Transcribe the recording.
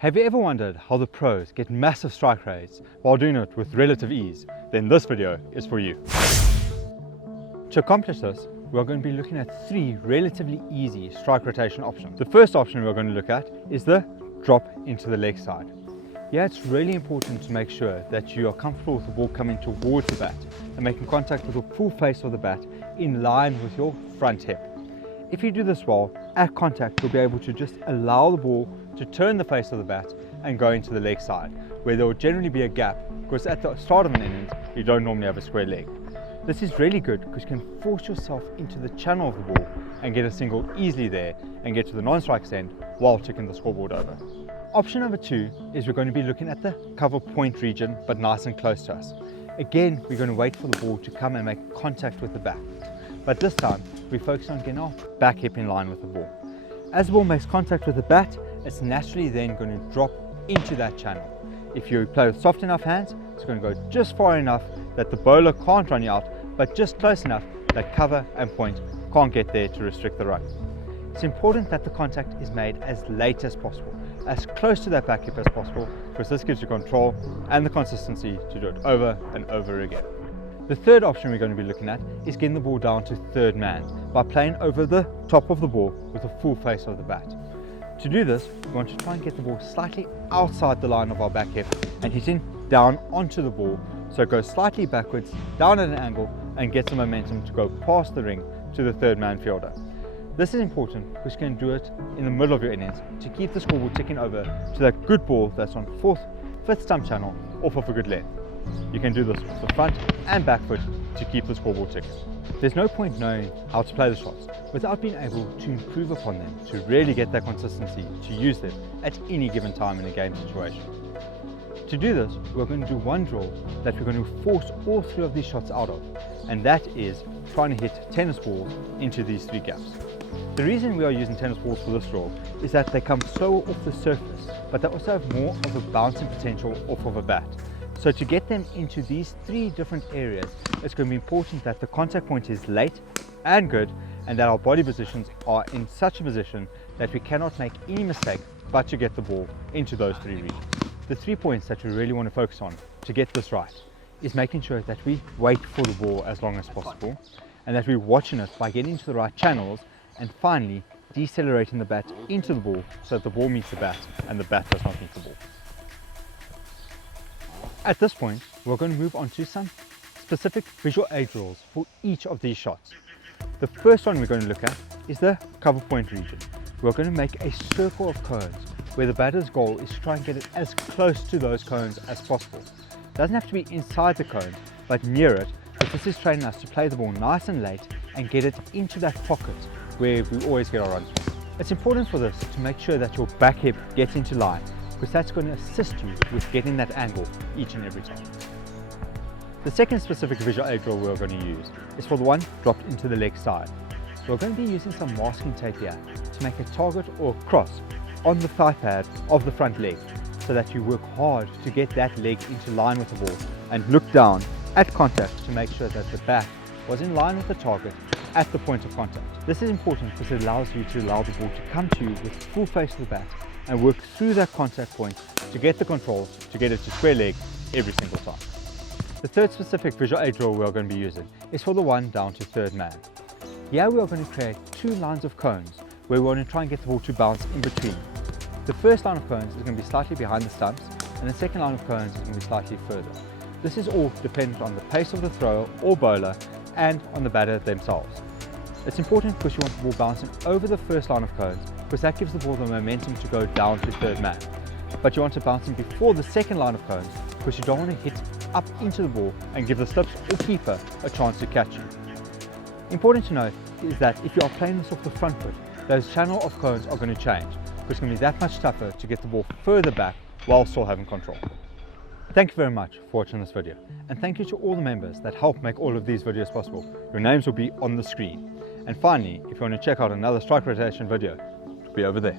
Have you ever wondered how the pros get massive strike rates while doing it with relative ease? Then this video is for you. To accomplish this, we're going to be looking at 3 relatively easy strike rotation options. The first option we're going to look at is the drop into the leg side. Yeah, it's really important to make sure that you are comfortable with the ball coming towards the bat and making contact with the full face of the bat in line with your front hip. If you do this well, at contact you'll be able to just allow the ball to turn the face of the bat and go into the leg side, where there will generally be a gap because at the start of an innings you don't normally have a square leg. This is really good because you can force yourself into the channel of the ball and get a single easily there and get to the non-strike end while ticking the scoreboard over. Option number 2 is we're going to be looking at the cover point region, but nice and close to us. Again, we're going to wait for the ball to come and make contact with the bat, but this time we focus on getting our back hip in line with the ball. As the ball makes contact with the bat, it's naturally then going to drop into that channel. If you play with soft enough hands, it's going to go just far enough that the bowler can't run you out, but just close enough that cover and point can't get there to restrict the run. It's important that the contact is made as late as possible, as close to that back hip as possible, because this gives you control and the consistency to do it over and over again. The third option we're going to be looking at is getting the ball down to third man by playing over the top of the ball with the full face of the bat. To do this, we want to try and get the ball slightly outside the line of our back hip and hitting down onto the ball, so it goes slightly backwards, down at an angle, and gets the momentum to go past the ring to the third man fielder. This is important because you can do it in the middle of your innings to keep the scoreboard ticking over to that good ball that's on 4th, 5th stump channel off of a good length. You can do this with the front and back foot to keep the scoreboard ticking. There's no point knowing how to play the shots without being able to improve upon them to really get that consistency to use them at any given time in a game situation. To do this, we're going to do one drill that we're going to force all 3 of these shots out of, and that is trying to hit tennis balls into these 3 gaps. The reason we are using tennis balls for this drill is that they come slower off the surface, but they also have more of a bouncing potential off of a bat. So to get them into these 3 different areas, it's going to be important that the contact point is late and good, and that our body positions are in such a position that we cannot make any mistake but to get the ball into those 3 regions. The 3 points that we really want to focus on to get this right is making sure that we wait for the ball as long as possible, and that we're watching it by getting into the right channels, and finally decelerating the bat into the ball so that the ball meets the bat and the bat does not meet the ball. At this point, we're going to move on to some specific visual aid drills for each of these shots. The first one we're going to look at is the cover point region. We're going to make a circle of cones where the batter's goal is to try and get it as close to those cones as possible. It doesn't have to be inside the cone, but near it, but this is training us to play the ball nice and late and get it into that pocket where we always get our runs from. It's important for this to make sure that your back hip gets into line, because that's going to assist you with getting that angle each and every time. The second specific visual aid drill we're going to use is for the one dropped into the leg side. We're going to be using some masking tape here to make a target or a cross on the thigh pad of the front leg, so that you work hard to get that leg into line with the ball and look down at contact to make sure that the bat was in line with the target at the point of contact. This is important because it allows you to allow the ball to come to you with full face of the bat and work through that contact point to get the control to get it to square leg every single time. The third specific visual aid drill we are going to be using is for the one down to third man. Here we are going to create 2 lines of cones where we want to try and get the ball to bounce in between. The first line of cones is going to be slightly behind the stumps, and the second line of cones is going to be slightly further. This is all dependent on the pace of the thrower or bowler and on the batter themselves. It's important because you want the ball bouncing over the first line of cones, because that gives the ball the momentum to go down to third man. But you want it bouncing before the second line of cones, because you don't want to hit up into the ball and give the slips or keeper a chance to catch you. Important to note is that if you are playing this off the front foot, those channel of cones are going to change, because it's going to be that much tougher to get the ball further back while still having control. Thank you very much for watching this video, and thank you to all the members that help make all of these videos possible. Your names will be on the screen. And finally, if you want to check out another strike rotation video, it'll be over there.